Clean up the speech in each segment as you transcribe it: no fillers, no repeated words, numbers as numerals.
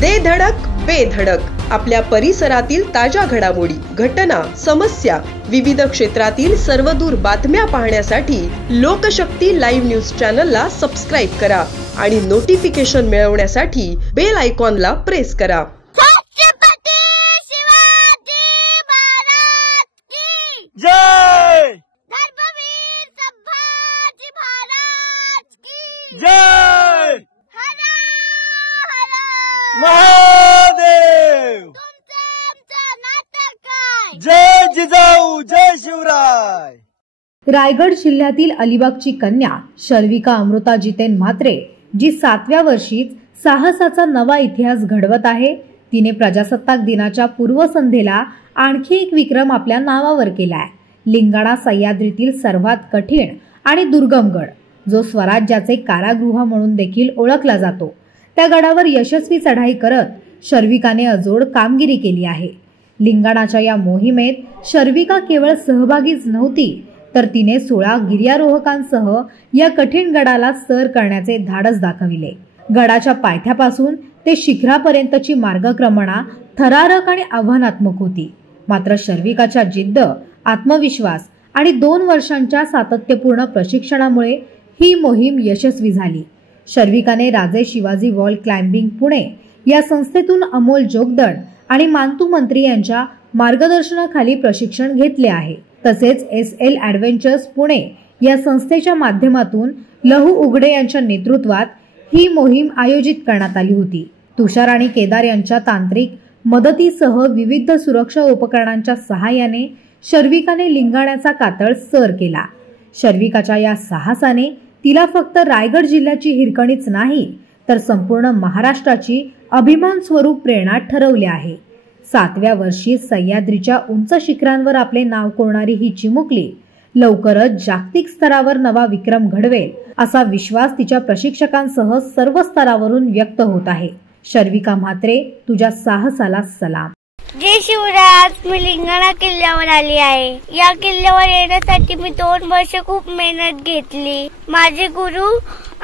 दे धडक बेधडक आपल्या परिसरातील ताज्या घडामोडी, घटना, समस्या, विविध क्षेत्रातील सर्वदूर बातम्या पाहण्यासाठी लोकशक्ती लाईव्ह न्यूज चॅनलला सबस्क्राईब करा आणि नोटिफिकेशन मिळवण्यासाठी बेल आयकॉनला प्रेस करा। जय धर्मवीर संभाजी महाराज की जय हरा हरा महादेव तुमचं आमचं नातं काय जय जिजाऊ जय शिवराय। रायगड जिल्ह्यातील अलिबागची कन्या शर्विका अमृता जितेन म्हात्रे जी 7व्या वर्षीच साहसाचा नवा इतिहास घडवत आहे, तिने प्रजासत्ताक दिनाच्या पूर्वसंध्येला आणखी एक विक्रम आपल्या नावावर केलाय। लिंगाणा सह्याद्रीतील सर्वात कठीण आणि दुर्गम गड, जो स्वराज्याचे कारागृह म्हणून देखील ओळखला जातो, त्या गडावर यशस्वी चढाई करत शर्विकाने अजोड कामगिरी केली आहे। लिंगाणाच्या या मोहिमेत शर्विका केवळ सहभागीच नव्हती, तर तिने 16 गिर्यारोहकांसह या कठीण गडाला सर करण्याचे धाडस दाखविले। गडाच्या पायथ्यापासून ते शिखरापर्यंतची मार्गक्रमणा थरारक आणि आव्हानात्मक होती, मात्र शर्विकाच्या जिद्द, आत्मविश्वास आणि 2 वर्षांच्या सातत्यपूर्ण प्रशिक्षणामुळे ही मोहीम यशस्वी झाली। शर्विकाने राजे शिवाजी वॉल क्लाइम्बिंग पुणे या संस्थेतून अमोल जोगदंड आणि मांतू मंत्री यांच्या मार्गदर्शनाखाली प्रशिक्षण घेतले आहे। तसेच SL ॲडव्हेंचर्स पुणे या संस्थेच्या माध्यमातून लहू उघडे यांच्या नेतृत्वात ही मोहीम आयोजित करण्यात आली होती। तुषार आणि केदार यांच्या तांत्रिक मदतीसह विविध सुरक्षा उपकरणांच्या सहाय्याने शर्विकाने लिंगाण्याचा कातळ सर केला। शर्विकाच्या या साहसाने तिला फक्त रायगड जिल्ह्याची हिरकणीच नाही, तर संपूर्ण महाराष्ट्राची अभिमान स्वरूप प्रेरणा ठरवली आहे। 7व्या वर्षी सह्याद्रीच्या उंच शिखरांवर आपले नाव कोरणारी ही चिमुकली लवकरच जागतिक स्तरावर नवा विक्रम घडवेल, असा विश्वास तिच्या प्रशिक्षकांसह सर्व स्तरावरून व्यक्त होत आहे। शर्विका म्हात्रे, तुझ्या साहसाला सलाम। जय शिवराय। आज मी लिंगाणा किल्ल्यावर आली आहे। या किल्ल्यावर येण्यासाठी मी 2 वर्ष खूप मेहनत घेतली। माझे गुरु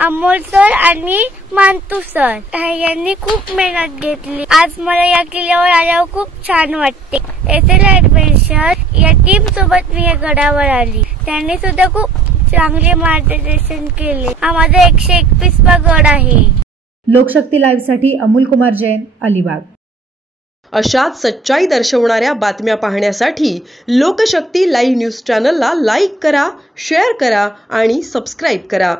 अमोल सर आणि मांतू सर यांनी खूप मेहनत घेतली। आज मला या किल्ल्यावर आल्यावर खूप छान वाटते। SL ॲडव्हेंचर या टीम सोबत मी या गडावर आली, त्यांनी सुद्धा खूप चांगले मार्गदर्शन केले। हा माझा 121वा गड आहे। लोकशक्ती लाईव्ह साठी अमोल कुमार जैन, अलिबाग। अशाच सच्चाई दर्शवणाऱ्या बातम्या पाहण्यासाठी लोकशक्ती लाईव्ह न्यूज चॅनलला लाईक करा, शेअर करा आणि सबस्क्राईब करा।